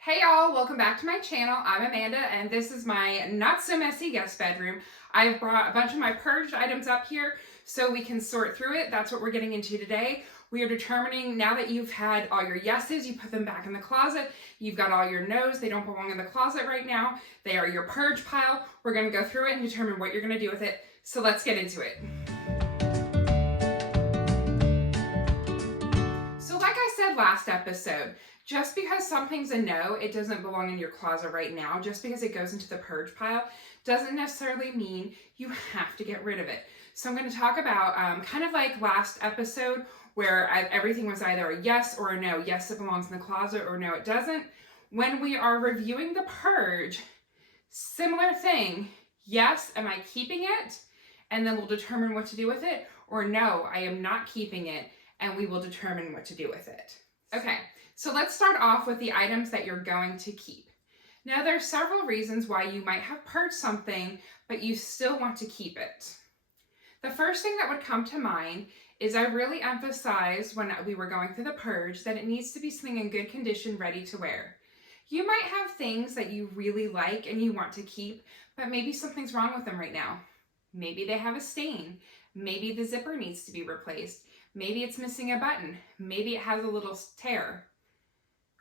Hey y'all, welcome back to my channel. I'm Amanda and this is my not so messy guest bedroom. I've brought a bunch of my purged items up here so we can sort through it. That's what we're getting into today. We are determining, now that you've had all your yeses, you put them back in the closet. You've got all your no's, they don't belong in the closet right now. They are your purge pile. We're gonna go through it and determine what you're gonna do with it. So let's get into it. So like I said last episode, just because something's a no, it doesn't belong in your closet right now. Just because it goes into the purge pile doesn't necessarily mean you have to get rid of it. So I'm going to talk about kind of like last episode where everything was either a yes or a no. Yes, it belongs in the closet, or no, it doesn't. When we are reviewing the purge, similar thing. Yes, am I keeping it? And then we'll determine what to do with it. Or no, I am not keeping it, and we will determine what to do with it. Okay, so let's start off with the items that you're going to keep. Now, there are several reasons why you might have purged something, but you still want to keep it. The first thing that would come to mind is I really emphasized when we were going through the purge that it needs to be something in good condition, ready to wear. You might have things that you really like and you want to keep, but maybe something's wrong with them right now. Maybe they have a stain. Maybe the zipper needs to be replaced. Maybe it's missing a button. Maybe it has a little tear.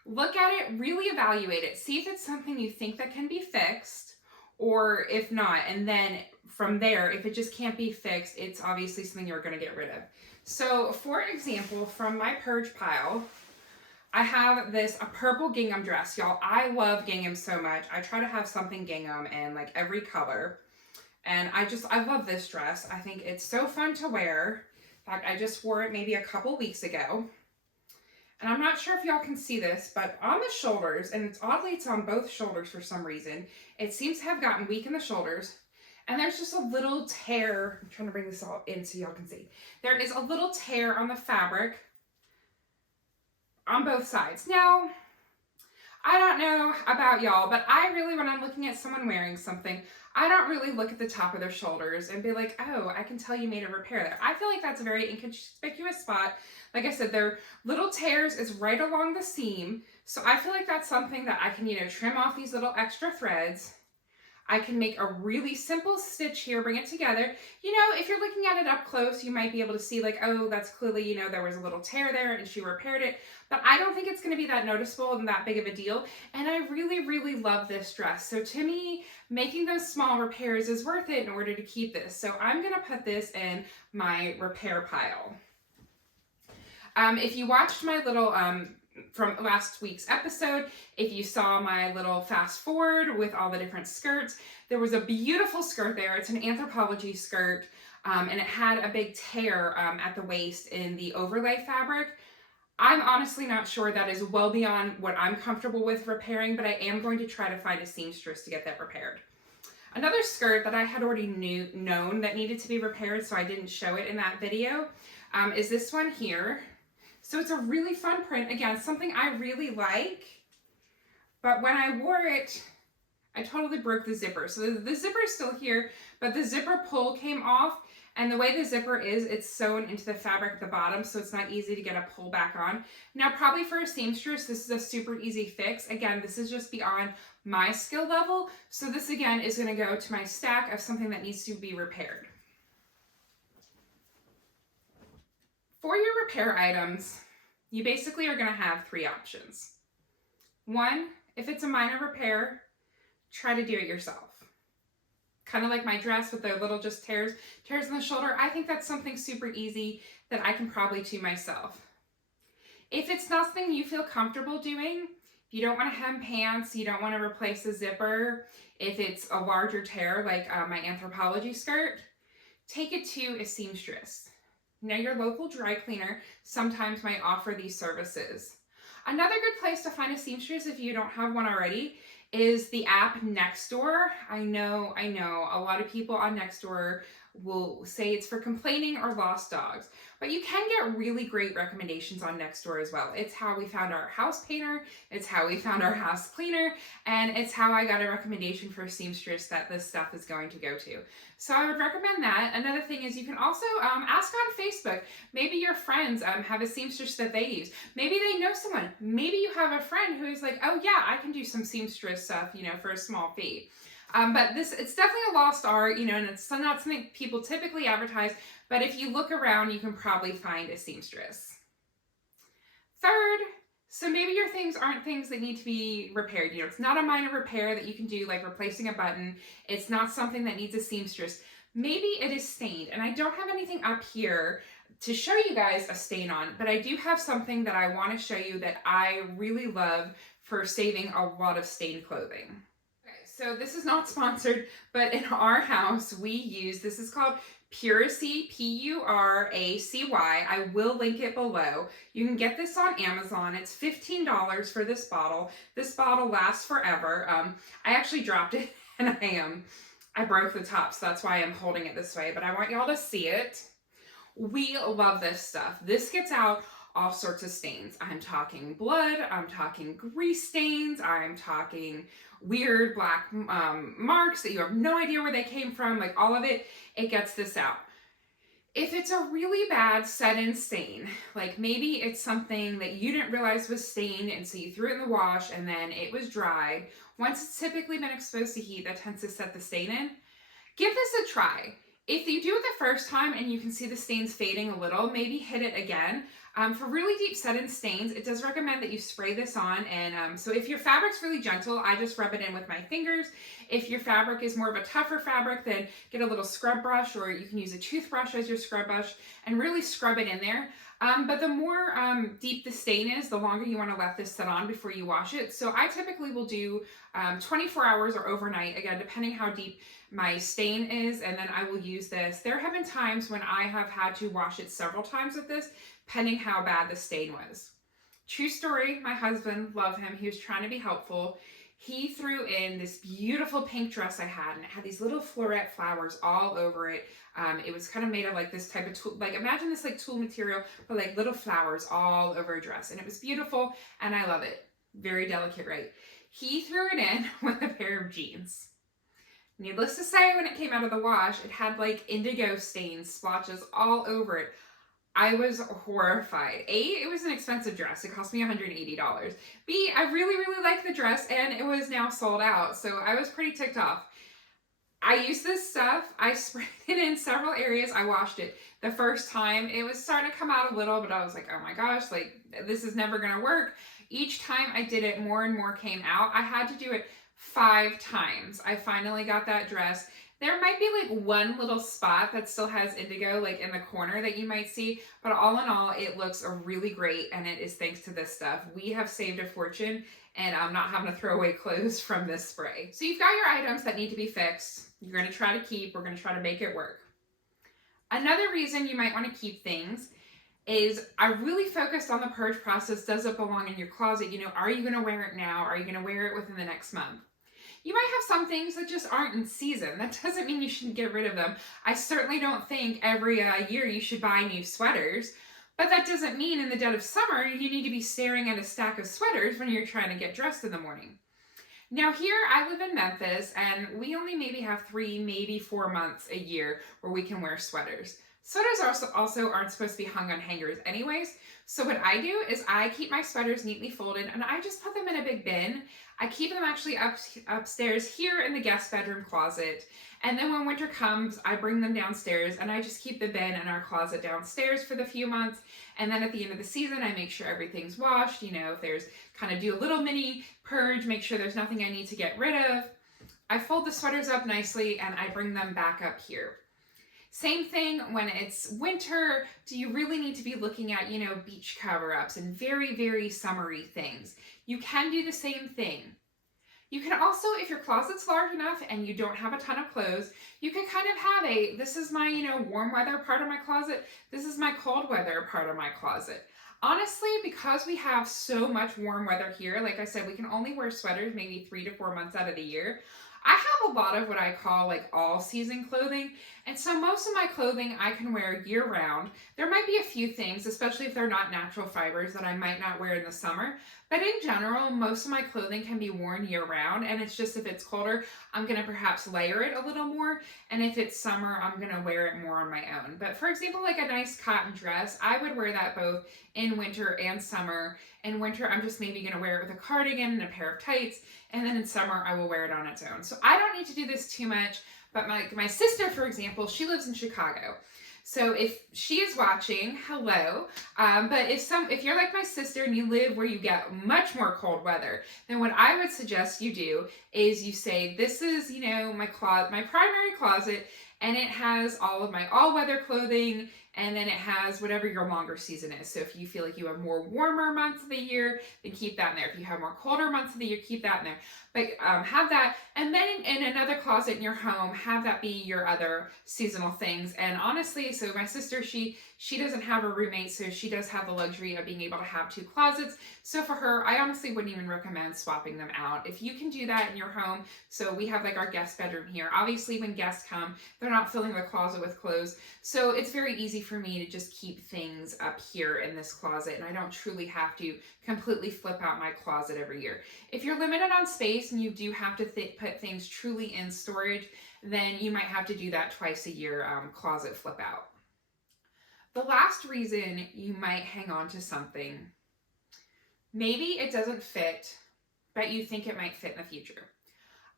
Look at it, really evaluate it. See if it's something you think that can be fixed, or if not. And then from there, if it just can't be fixed, it's obviously something you're going to get rid of. So for example, from my purge pile, I have a purple gingham dress. Y'all, I love gingham so much. I try to have something gingham in like every color. And I love this dress. I think it's so fun to wear. In fact, I just wore it maybe a couple weeks ago. And I'm not sure if y'all can see this, but on the shoulders, and it's on both shoulders for some reason, it seems to have gotten weak in the shoulders. And there's just a little tear. I'm trying to bring this all in so y'all can see. There is a little tear on the fabric on both sides. Now, I don't know about y'all, but I really, when I'm looking at someone wearing something, I don't really look at the top of their shoulders and be like, oh, I can tell you made a repair there. I feel like that's a very inconspicuous spot. Like I said, their little tears is right along the seam. So I feel like that's something that I can, trim off these little extra threads. I can make a really simple stitch here, bring it together. If you're looking at it up close, you might be able to see like, oh, that's clearly, there was a little tear there and she repaired it. But I don't think it's going to be that noticeable and that big of a deal. And I really, really love this dress. So to me, making those small repairs is worth it in order to keep this. So I'm going to put this in my repair pile. If you watched my little from last week's episode, if you saw my little fast forward with all the different skirts, there was a beautiful skirt there. It's an Anthropologie skirt, and it had a big tear at the waist in the overlay fabric. I'm honestly not sure. That is well beyond what I'm comfortable with repairing, but I am going to try to find a seamstress to get that repaired. Another skirt that I had already known that needed to be repaired, so I didn't show it in that video, is this one here. So it's a really fun print. Again, something I really like, but when I wore it, I totally broke the zipper. So the zipper is still here, but the zipper pull came off, and the way the zipper is, it's sewn into the fabric at the bottom, so it's not easy to get a pull back on. Now, probably for a seamstress, this is a super easy fix. Again, this is just beyond my skill level, so this again is gonna go to my stack of something that needs to be repaired. For your repair items, you basically are going to have three options. One, if it's a minor repair, try to do it yourself. Kind of like my dress with the little just tears in the shoulder. I think that's something super easy that I can probably do myself. If it's nothing you feel comfortable doing, if you don't want to hem pants, you don't want to replace the zipper, if it's a larger tear like my Anthropologie skirt, take it to a seamstress. Now, your local dry cleaner sometimes might offer these services. Another good place to find a seamstress if you don't have one already is the app Nextdoor. I know a lot of people on Nextdoor will say it's for complaining or lost dogs. But you can get really great recommendations on Nextdoor as well. It's how we found our house painter, it's how we found our house cleaner, and it's how I got a recommendation for a seamstress that this stuff is going to go to. So I would recommend that. Another thing is you can also ask on Facebook. Maybe your friends have a seamstress that they use. Maybe they know someone. Maybe you have a friend who is like, oh yeah, I can do some seamstress stuff, for a small fee. But it's definitely a lost art, and it's not something people typically advertise, but if you look around, you can probably find a seamstress. Third, so maybe your things aren't things that need to be repaired. It's not a minor repair that you can do, like replacing a button. It's not something that needs a seamstress. Maybe it is stained, and I don't have anything up here to show you guys a stain on, but I do have something that I want to show you that I really love for saving a lot of stained clothing. So this is not sponsored, but in our house we use, this is called Puracy, Puracy. I will link it below. You can get this on Amazon. It's $15 for this bottle. This bottle lasts forever. I actually dropped it and I broke the top, so that's why I'm holding it this way, but I want y'all to see it. We love this stuff. This gets out all sorts of stains. I'm talking blood, I'm talking grease stains, I'm talking weird black marks that you have no idea where they came from, like all of it, it gets this out. If it's a really bad set-in stain, like maybe it's something that you didn't realize was stained and so you threw it in the wash and then it was dry, once it's typically been exposed to heat, that tends to set the stain in. Give this a try. If you do it the first time and you can see the stains fading a little, maybe hit it again. For really deep set-in stains, it does recommend that you spray this on, and so if your fabric's really gentle, I just rub it in with my fingers. If your fabric is more of a tougher fabric, then get a little scrub brush, or you can use a toothbrush as your scrub brush and really scrub it in there. But the more deep the stain is, the longer you want to let this sit on before you wash it. So I typically will do 24 hours or overnight, again, depending how deep my stain is, and then I will use this. There have been times when I have had to wash it several times with this, depending how bad the stain was. True story, my husband, love him, he was trying to be helpful. He threw in this beautiful pink dress I had, and it had these little floret flowers all over it. It was kind of made of like this type of tool, like imagine this like tulle material, but like little flowers all over a dress, and it was beautiful, and I love it. Very delicate, right? He threw it in with a pair of jeans. Needless to say, when it came out of the wash, it had like indigo stains, splotches all over it. I was horrified. A, it was an expensive dress. It cost me $180. B, I really, really liked the dress, and it was now sold out, so I was pretty ticked off. I used this stuff. I sprayed it in several areas. I washed it. The first time, it was starting to come out a little, but I was like, oh my gosh, like, this is never going to work. Each time I did it, more and more came out. I had to do it 5 times. I finally got that dress. There might be like one little spot that still has indigo like in the corner that you might see, but all in all, it looks really great, and it is thanks to this stuff. We have saved a fortune, and I'm not having to throw away clothes from this spray. So you've got your items that need to be fixed. You're going to try to keep, we're going to try to make it work. Another reason you might want to keep things is I really focused on the purge process. Does it belong in your closet? Are you going to wear it now? Are you going to wear it within the next month? You might have some things that just aren't in season. That doesn't mean you shouldn't get rid of them. I certainly don't think every year you should buy new sweaters, but that doesn't mean in the dead of summer you need to be staring at a stack of sweaters when you're trying to get dressed in the morning. Now here, I live in Memphis, and we only maybe have 3, maybe 4 months a year where we can wear sweaters. Sweaters also aren't supposed to be hung on hangers anyways, so what I do is I keep my sweaters neatly folded, and I just put them in a big bin. I keep them actually upstairs here in the guest bedroom closet, and then when winter comes, I bring them downstairs, and I just keep the bin in our closet downstairs for the few months, and then at the end of the season, I make sure everything's washed. If there's kind of do a little mini purge, make sure there's nothing I need to get rid of. I fold the sweaters up nicely, and I bring them back up here. Same thing when it's winter. Do you really need to be looking at, beach cover-ups and very, very summery things? You can do the same thing. You can also, if your closet's large enough and you don't have a ton of clothes, you can kind of have this is my, warm weather part of my closet. This is my cold weather part of my closet. Honestly, because we have so much warm weather here, like I said, we can only wear sweaters maybe 3 to 4 months out of the year. I have a lot of what I call like all season clothing. And so most of my clothing I can wear year round. There might be a few things, especially if they're not natural fibers, that I might not wear in the summer. But in general, most of my clothing can be worn year round. And it's just if it's colder, I'm going to perhaps layer it a little more. And if it's summer, I'm going to wear it more on my own. But for example, like a nice cotton dress, I would wear that both in winter and summer. In winter, I'm just maybe going to wear it with a cardigan and a pair of tights. And then in summer, I will wear it on its own. So I don't need to do this too much. But my sister, for example, she lives in Chicago. So if she is watching, hello. But if you're like my sister and you live where you get much more cold weather, then what I would suggest you do is you say, this is, my primary closet, and it has all of my all-weather clothing, and then it has whatever your longer season is. So if you feel like you have more warmer months of the year, then keep that in there. If you have more colder months of the year, keep that in there. But have that, and then in another closet in your home, have that be your other seasonal things. And honestly, so my sister, she doesn't have a roommate, so she does have the luxury of being able to have 2 closets. So for her, I honestly wouldn't even recommend swapping them out. If you can do that in your home, so we have like our guest bedroom here. Obviously, when guests come, they're not filling the closet with clothes. So it's very easy for me to just keep things up here in this closet, and I don't truly have to completely flip out my closet every year. If you're limited on space and you do have to put things truly in storage, then you might have to do that twice a year, closet flip out. The last reason you might hang on to something, maybe it doesn't fit, but you think it might fit in the future.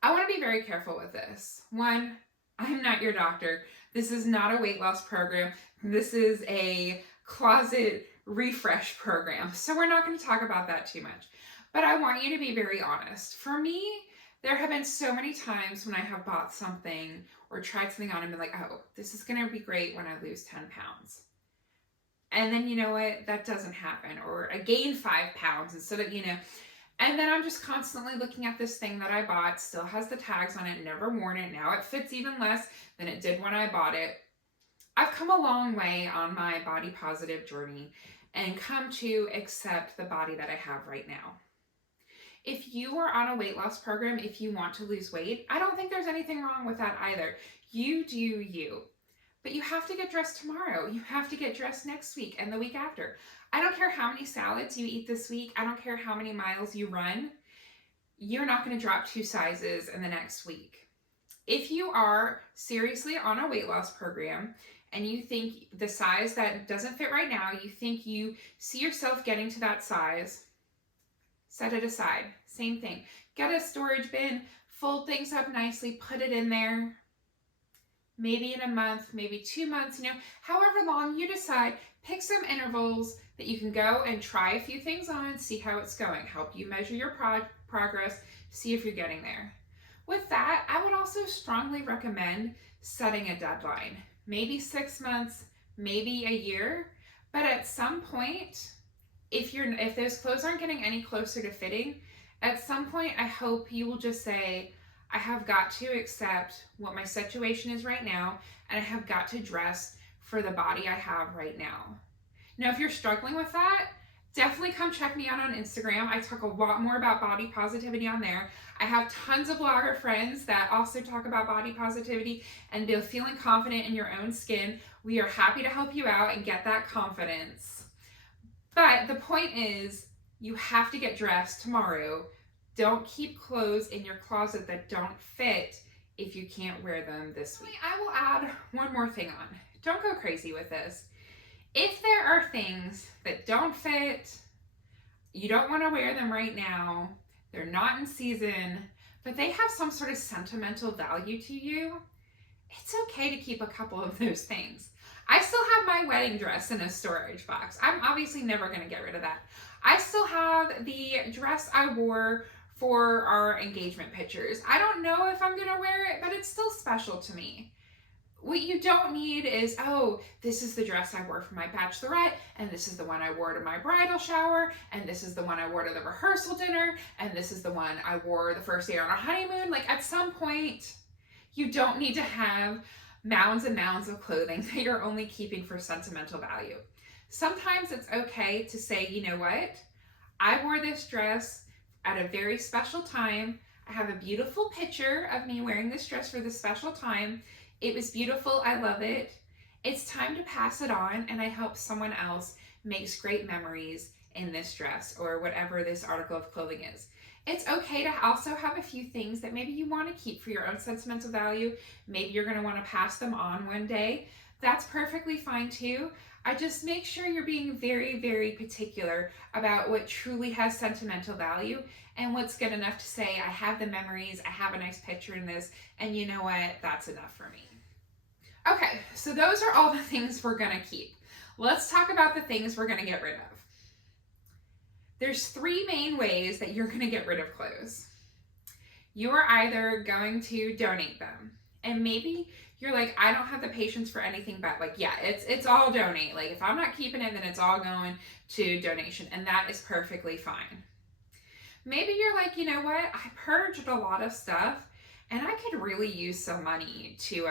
I want to be very careful with this. One, I'm not your doctor. This is not a weight loss program. This is a closet refresh program. So we're not going to talk about that too much. But I want you to be very honest. For me, there have been so many times when I have bought something or tried something on and been like, oh, this is going to be great when I lose 10 pounds. And then you know what? That doesn't happen. Or I gain 5 pounds instead of, And then I'm just constantly looking at this thing that I bought, still has the tags on it, never worn it. Now it fits even less than it did when I bought it. I've come a long way on my body positive journey and come to accept the body that I have right now. If you are on a weight loss program, if you want to lose weight, I don't think there's anything wrong with that either. You do you. But you have to get dressed tomorrow. You have to get dressed next week and the week after. I don't care how many salads you eat this week. I don't care how many miles you run. You're not going to drop 2 sizes in the next week. If you are seriously on a weight loss program and you think the size that doesn't fit right now, you think you see yourself getting to that size, set it aside. Same thing. Get a storage bin, fold things up nicely, put it in there. Maybe in a month, maybe 2 months, however long you decide, pick some intervals that you can go and try a few things on, see how it's going, help you measure your progress, see if you're getting there. With that, I would also strongly recommend setting a deadline. Maybe 6 months, maybe a year, but at some point, if those clothes aren't getting any closer to fitting, at some point I hope you will just say, I have got to accept what my situation is right now, and I have got to dress for the body I have right now. Now, if you're struggling with that, definitely come check me out on Instagram. I talk a lot more about body positivity on there. I have tons of blogger friends that also talk about body positivity and feeling confident in your own skin. We are happy to help you out and get that confidence. But the point is, you have to get dressed tomorrow. Don't keep clothes in your closet that don't fit if you can't wear them this week. I will add one more thing on. Don't go crazy with this. If there are things that don't fit, you don't want to wear them right now, they're not in season, but they have some sort of sentimental value to you, it's okay to keep a couple of those things. I still have my wedding dress in a storage box. I'm obviously never going to get rid of that. I still have the dress I wore for our engagement pictures. I don't know if I'm gonna wear it, but it's still special to me. What you don't need is, oh, this is the dress I wore for my bachelorette, and this is the one I wore to my bridal shower, and this is the one I wore to the rehearsal dinner, and this is the one I wore the first day on our honeymoon. Like, at some point, you don't need to have mounds and mounds of clothing that you're only keeping for sentimental value. Sometimes it's okay to say, you know what? I wore this dress at a very special time. I have a beautiful picture of me wearing this dress for this special time. It was beautiful. I love it. It's time to pass it on, and I hope someone else makes great memories in this dress or whatever this article of clothing is. It's okay to also have a few things that maybe you want to keep for your own sentimental value. Maybe you're going to want to pass them on one day. That's perfectly fine too. I just make sure you're being very, very particular about what truly has sentimental value and what's good enough to say, I have the memories, I have a nice picture in this, and you know what, that's enough for me. Okay, so those are all the things we're gonna keep. Let's talk about the things we're gonna get rid of. There's three main ways that you're gonna get rid of clothes. You are either going to donate them, and maybe you're like, I don't have the patience for anything but, like, yeah, it's all donate. Like, if I'm not keeping it, then it's all going to donation, and that is perfectly fine. Maybe you're like, you know what, I purged a lot of stuff, and I could really use some money to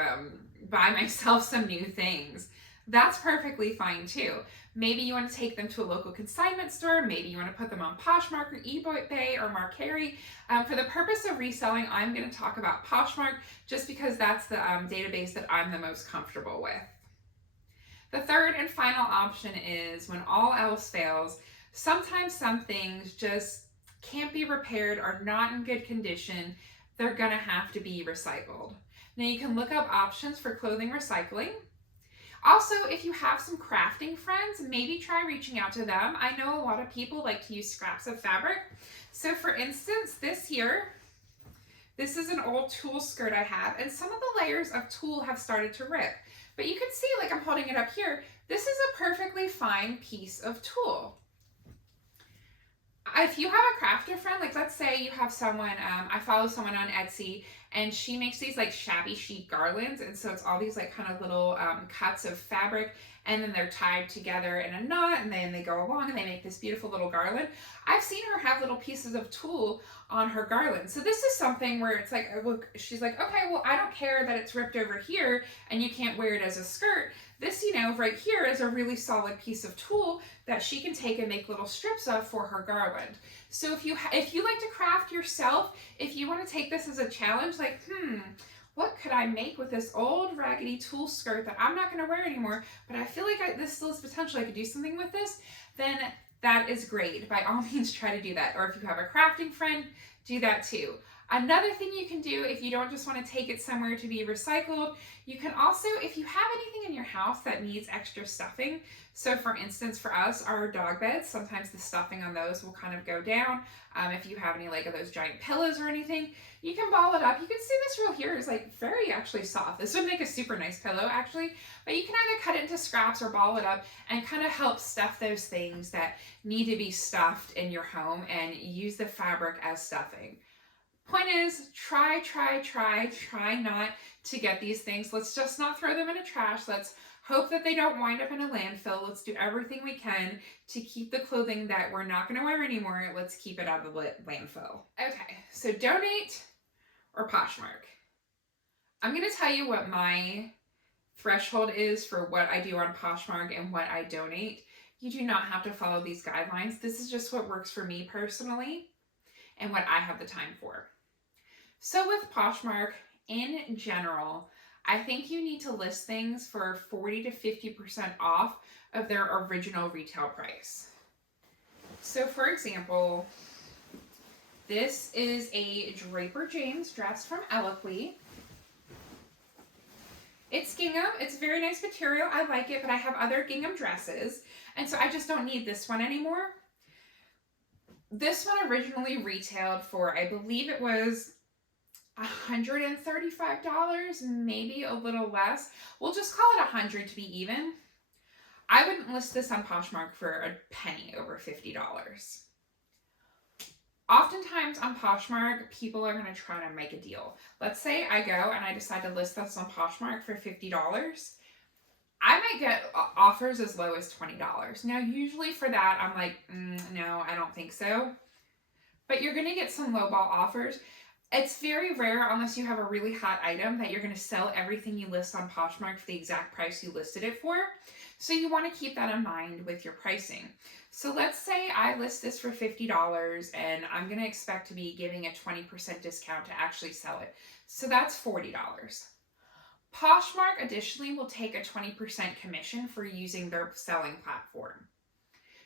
buy myself some new things. That's perfectly fine too. Maybe you want to take them to a local consignment store. Maybe you want to put them on Poshmark or eBay or Mercari. For the purpose of reselling, I'm going to talk about Poshmark just because that's the database that I'm the most comfortable with. The third and final option is when all else fails, sometimes some things just can't be repaired, are not in good condition. They're going to have to be recycled. Now you can look up options for clothing recycling. Also, if you have some crafting friends, maybe try reaching out to them. I know a lot of people like to use scraps of fabric. So for instance, this here, this is an old tulle skirt I have, and some of the layers of tulle have started to rip. But you can see, like I'm holding it up here, this is a perfectly fine piece of tulle. If you have a crafter friend, like let's say you have someone, I follow someone on Etsy, and she makes these like shabby chic garlands, and so it's all these like kind of little cuts of fabric, and then they're tied together in a knot, and then they go along and they make this beautiful little garland. I've seen her have little pieces of tulle on her garland. So this is something where it's like, look, she's like, okay, well, I don't care that it's ripped over here and you can't wear it as a skirt. This, you know, right here is a really solid piece of tulle that she can take and make little strips of for her garland. So if you like to craft yourself, if you want to take this as a challenge, like, what could I make with this old raggedy tulle skirt that I'm not going to wear anymore, but I feel like this still has potential, I could do something with this, then that is great. By all means, try to do that. Or if you have a crafting friend, do that too. Another thing you can do if you don't just want to take it somewhere to be recycled, you can also, if you have anything in your house that needs extra stuffing, so for instance for us, our dog beds, sometimes the stuffing on those will kind of go down. If you have any like of those giant pillows or anything, you can ball it up. You can see this real here is like very actually soft. This would make a super nice pillow actually, but you can either cut it into scraps or ball it up and kind of help stuff those things that need to be stuffed in your home and use the fabric as stuffing. Point is, try not to get these things. Let's just not throw them in a trash. Let's hope that they don't wind up in a landfill. Let's do everything we can to keep the clothing that we're not going to wear anymore. Let's keep it out of the landfill. Okay, so donate or Poshmark. I'm going to tell you what my threshold is for what I do on Poshmark and what I donate. You do not have to follow these guidelines. This is just what works for me personally and what I have the time for. So with Poshmark, in general, I think you need to list things for 40 to 50% off of their original retail price. So for example, this is a Draper James dress from Eloquy. It's gingham. It's a very nice material. I like it, but I have other gingham dresses, and so I just don't need this one anymore. This one originally retailed for, I believe it was $135, maybe a little less. We'll just call it $100 to be even. I wouldn't list this on Poshmark for a penny over $50. Oftentimes on Poshmark, people are going to try to make a deal. Let's say I go and I decide to list this on Poshmark for $50. I might get offers as low as $20. Now, usually for that, I'm like, no, I don't think so. But you're going to get some lowball offers. It's very rare, unless you have a really hot item, that you're going to sell everything you list on Poshmark for the exact price you listed it for. So you want to keep that in mind with your pricing. So let's say I list this for $50 and I'm going to expect to be giving a 20% discount to actually sell it. So that's $40. Poshmark additionally will take a 20% commission for using their selling platform.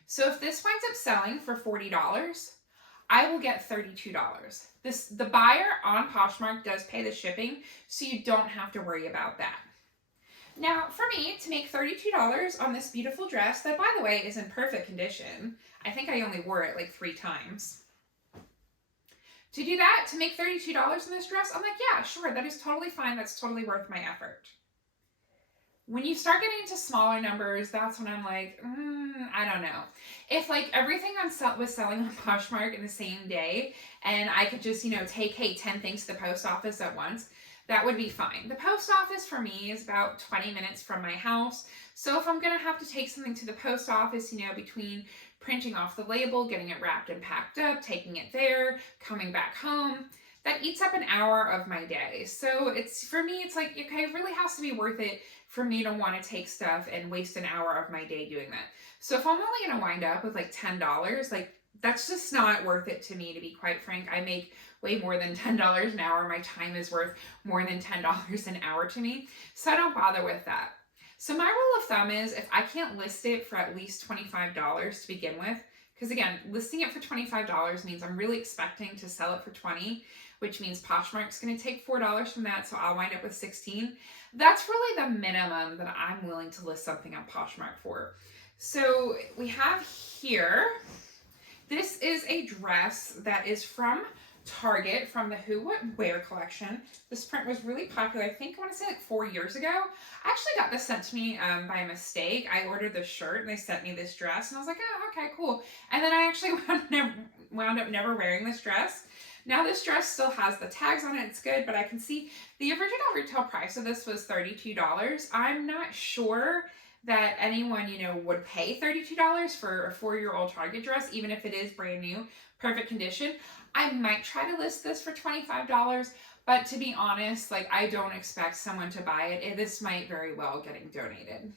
So if this winds up selling for $40, I will get $32. The buyer on Poshmark does pay the shipping, so you don't have to worry about that. Now, for me, to make $32 on this beautiful dress, that by the way is in perfect condition. I think I only wore it like 3 times. To do that, to make $32 in this dress, I'm like, yeah, sure, that is totally fine. That's totally worth my effort. When you start getting into smaller numbers, that's when I'm like, I don't know. If like everything was selling on Poshmark in the same day, and I could just, take, hey, 10 things to the post office at once, that would be fine. The post office for me is about 20 minutes from my house. So if I'm going to have to take something to the post office, between printing off the label, getting it wrapped and packed up, taking it there, coming back home, that eats up an hour of my day. So for me, it's like, okay, it really has to be worth it for me to want to take stuff and waste an hour of my day doing that. So if I'm only going to wind up with like $10, like that's just not worth it to me, to be quite frank. I make way more than $10 an hour. My time is worth more than $10 an hour to me. So I don't bother with that. So my rule of thumb is if I can't list it for at least $25 to begin with, because again, listing it for $25 means I'm really expecting to sell it for $20, which means Poshmark's going to take $4 from that, so I'll wind up with $16. That's really the minimum that I'm willing to list something on Poshmark for. So we have here, this is a dress that is from Target, from the Who What Wear collection. This print was really popular, I want to say like 4 years ago. I actually got this sent to me by mistake. I ordered this shirt and they sent me this dress and I was like, oh, okay, cool. And then I actually wound up never wearing this dress. Now this dress still has the tags on it, it's good, but I can see the original retail price of this was $32. I'm not sure that anyone, would pay $32 for a 4-year-old Target dress, even if it is brand new, perfect condition. I might try to list this for $25, but to be honest, like I don't expect someone to buy it. This might very well getting donated.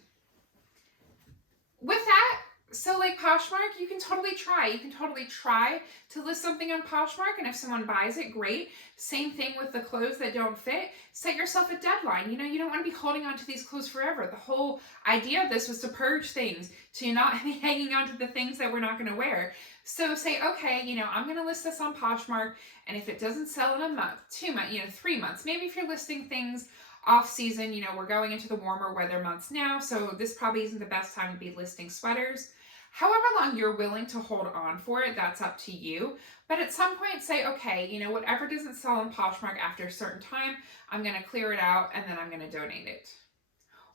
With that, so like Poshmark, you can totally try. You can totally try to list something on Poshmark, and if someone buys it, great. Same thing with the clothes that don't fit. Set yourself a deadline. You don't want to be holding on to these clothes forever. The whole idea of this was to purge things, to not be hanging on to the things that we're not going to wear. So say, okay, I'm going to list this on Poshmark, and if it doesn't sell in a month, 2 months, 3 months, maybe if you're listing things off season, we're going into the warmer weather months now, so this probably isn't the best time to be listing sweaters. However long you're willing to hold on for it, that's up to you. But at some point say, okay, whatever doesn't sell on Poshmark after a certain time, I'm going to clear it out and then I'm going to donate it.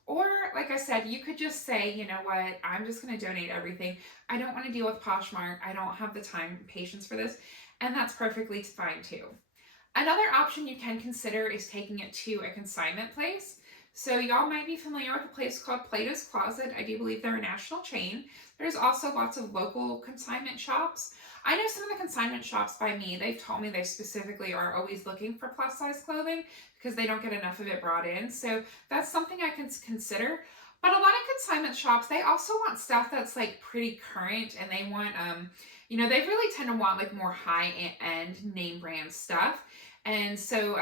Or, like I said, you could just say, you know what, I'm just going to donate everything. I don't want to deal with Poshmark. I don't have the time and patience for this. And that's perfectly fine too. Another option you can consider is taking it to a consignment place. So y'all might be familiar with a place called Plato's Closet. I do believe they're a national chain. There's also lots of local consignment shops. I know some of the consignment shops by me, they've told me they specifically are always looking for plus size clothing because they don't get enough of it brought in. So that's something I can consider. But a lot of consignment shops, they also want stuff that's like pretty current, and they want, they really tend to want like more high-end name brand stuff. And so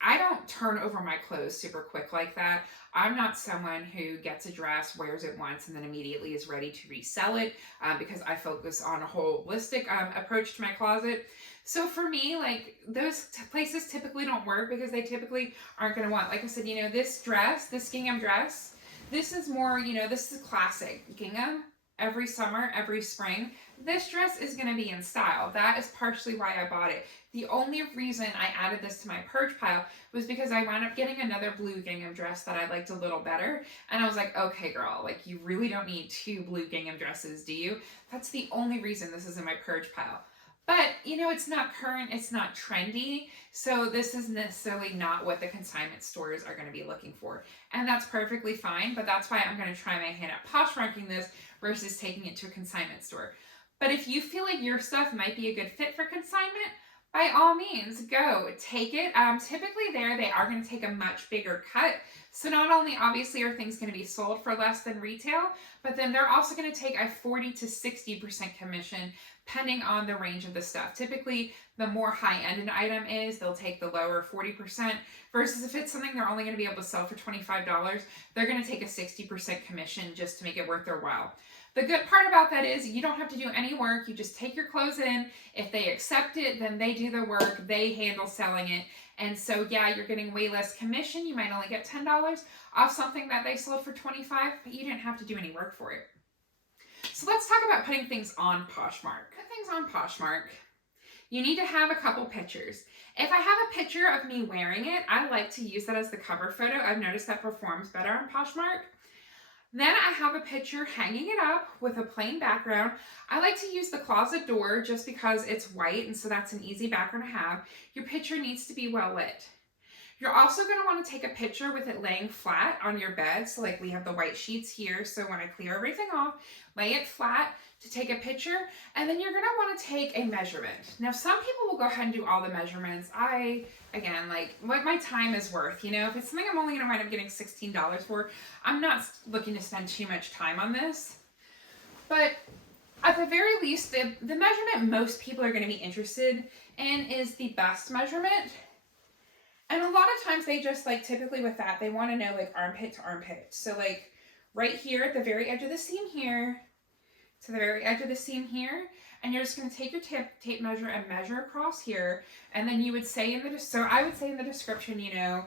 I don't turn over my clothes super quick like that. I'm not someone who gets a dress, wears it once, and then immediately is ready to resell it because I focus on a holistic approach to my closet. So for me, like those places typically don't work because they typically aren't going to want, like I said, this dress, this gingham dress, this is more, this is classic gingham. Every summer, every spring, this dress is going to be in style. That is partially why I bought it. The only reason I added this to my purge pile was because I wound up getting another blue gingham dress that I liked a little better. And I was like, okay, girl, like you really don't need 2 blue gingham dresses, do you? That's the only reason this is in my purge pile. But, it's not current, it's not trendy, so this is necessarily not what the consignment stores are going to be looking for. And that's perfectly fine, but that's why I'm going to try my hand at Poshmarking this versus taking it to a consignment store. But if you feel like your stuff might be a good fit for consignment, by by all means, go take it. Typically they are going to take a much bigger cut. So not only obviously are things going to be sold for less than retail, but then they're also going to take a 40 to 60% commission depending on the range of the stuff. Typically, the more high-end an item is, they'll take the lower 40%, versus if it's something they're only going to be able to sell for $25, they're going to take a 60% commission just to make it worth their while. The good part about that is you don't have to do any work. You just take your clothes in. If they accept it, then they do the work. They handle selling it. And so, yeah, you're getting way less commission. You might only get $10 off something that they sold for $25, but you didn't have to do any work for it. So let's talk about putting things on Poshmark. Put things on Poshmark. You need to have a couple pictures. If I have a picture of me wearing it, I like to use that as the cover photo. I've noticed that performs better on Poshmark. Then I have a picture hanging it up with a plain background. I like to use the closet door just because it's white, and so that's an easy background to have. Your picture needs to be well lit. You're also going to want to take a picture with it laying flat on your bed. So like we have the white sheets here. So when I clear everything off, lay it flat to take a picture. And then you're going to want to take a measurement. Now, some people will go ahead and do all the measurements. Again, like what my time is worth, you know, if it's something I'm only going to wind up getting $16 for, I'm not looking to spend too much time on this. But at the very least, the measurement most people are going to be interested in is the bust measurement. And a lot of times they just like, typically with that, they want to know like armpit to armpit. So like right here at the very edge of the seam here to the very edge of the seam here. And you're just going to take your tape measure and measure across here. And then you would say I would say in the description, you know,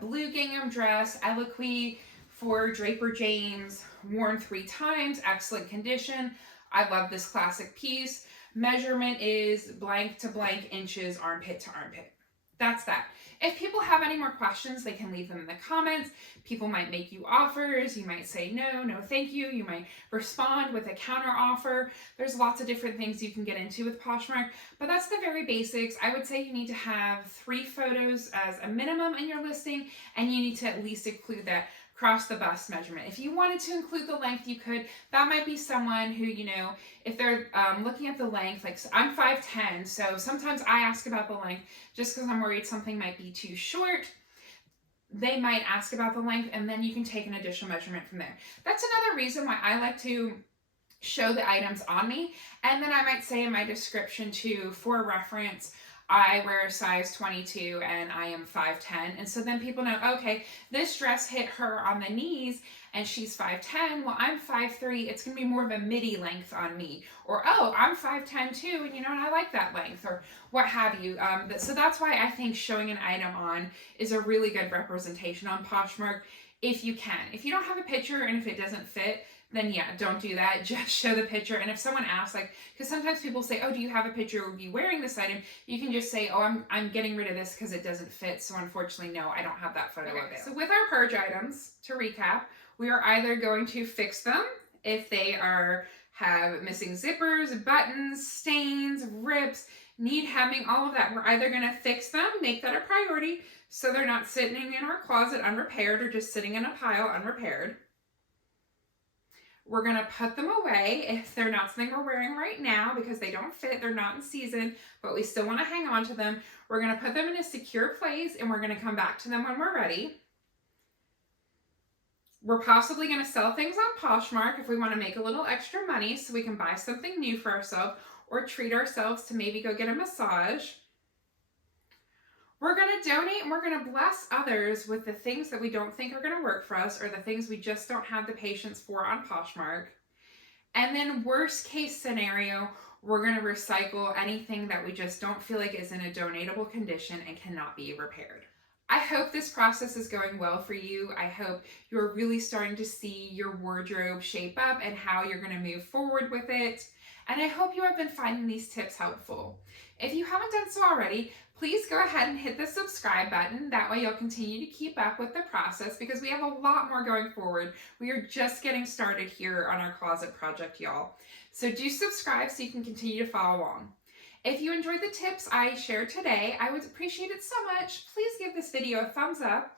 blue gingham dress, eloquy for Draper James, worn 3 times, excellent condition. I love this classic piece. Measurement is blank to blank inches, armpit to armpit. That's that. If people have any more questions, they can leave them in the comments. People might make you offers. You might say no thank you. You might respond with a counter offer. There's lots of different things you can get into with Poshmark, but that's the very basics. I would say you need to have 3 photos as a minimum in your listing, and you need to at least include that across the bust measurement. If you wanted to include the length, you could. That might be someone who, you know, if they're looking at the length, like so I'm 5'10", so sometimes I ask about the length just because I'm worried something might be too short. They might ask about the length, and then you can take an additional measurement from there. That's another reason why I like to show the items on me, and then I might say in my description too, for reference, I wear a size 22 and I am 5'10", and so then people know, okay, this dress hit her on the knees and she's 5'10", well, I'm 5'3", it's gonna be more of a midi length on me, or oh, I'm 5'10" too, and you know, and I like that length, or what have you. So that's why I think showing an item on is a really good representation on Poshmark if you can. If you don't have a picture and if it doesn't fit, then yeah, don't do that. Just show the picture. And if someone asks, like, because sometimes people say, oh, do you have a picture of you wearing this item? You can just say, oh, I'm getting rid of this because it doesn't fit. So unfortunately, no, I don't have that photo available. So with our purge items, to recap, we are either going to fix them if they have missing zippers, buttons, stains, rips, need hemming, all of that. We're either going to fix them, make that a priority, so they're not sitting in our closet unrepaired or just sitting in a pile unrepaired. We're going to put them away if they're not something we're wearing right now because they don't fit, they're not in season, but we still want to hang on to them. We're going to put them in a secure place, and we're going to come back to them when we're ready. We're possibly going to sell things on Poshmark if we want to make a little extra money so we can buy something new for ourselves or treat ourselves to maybe go get a massage. We're going to donate, and we're going to bless others with the things that we don't think are going to work for us, or the things we just don't have the patience for on Poshmark. And then worst case scenario, we're going to recycle anything that we just don't feel like is in a donatable condition and cannot be repaired. I hope this process is going well for you. I hope you're really starting to see your wardrobe shape up and how you're going to move forward with it. And I hope you have been finding these tips helpful. If you haven't done so already, please go ahead and hit the subscribe button. That way you'll continue to keep up with the process because we have a lot more going forward. We are just getting started here on our closet project, y'all. So do subscribe so you can continue to follow along. If you enjoyed the tips I shared today, I would appreciate it so much. Please give this video a thumbs up.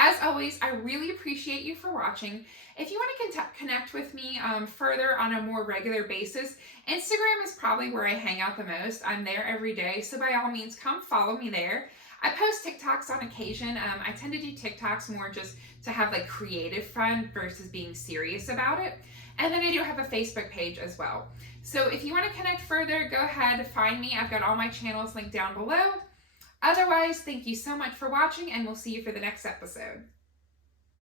As always, I really appreciate you for watching. If you want to connect with me further on a more regular basis, Instagram is probably where I hang out the most. I'm there every day, so by all means, come follow me there. I post TikToks on occasion. I tend to do TikToks more just to have like creative fun versus being serious about it. And then I do have a Facebook page as well. So if you want to connect further, go ahead, find me. I've got all my channels linked down below. Otherwise, thank you so much for watching, and we'll see you for the next episode.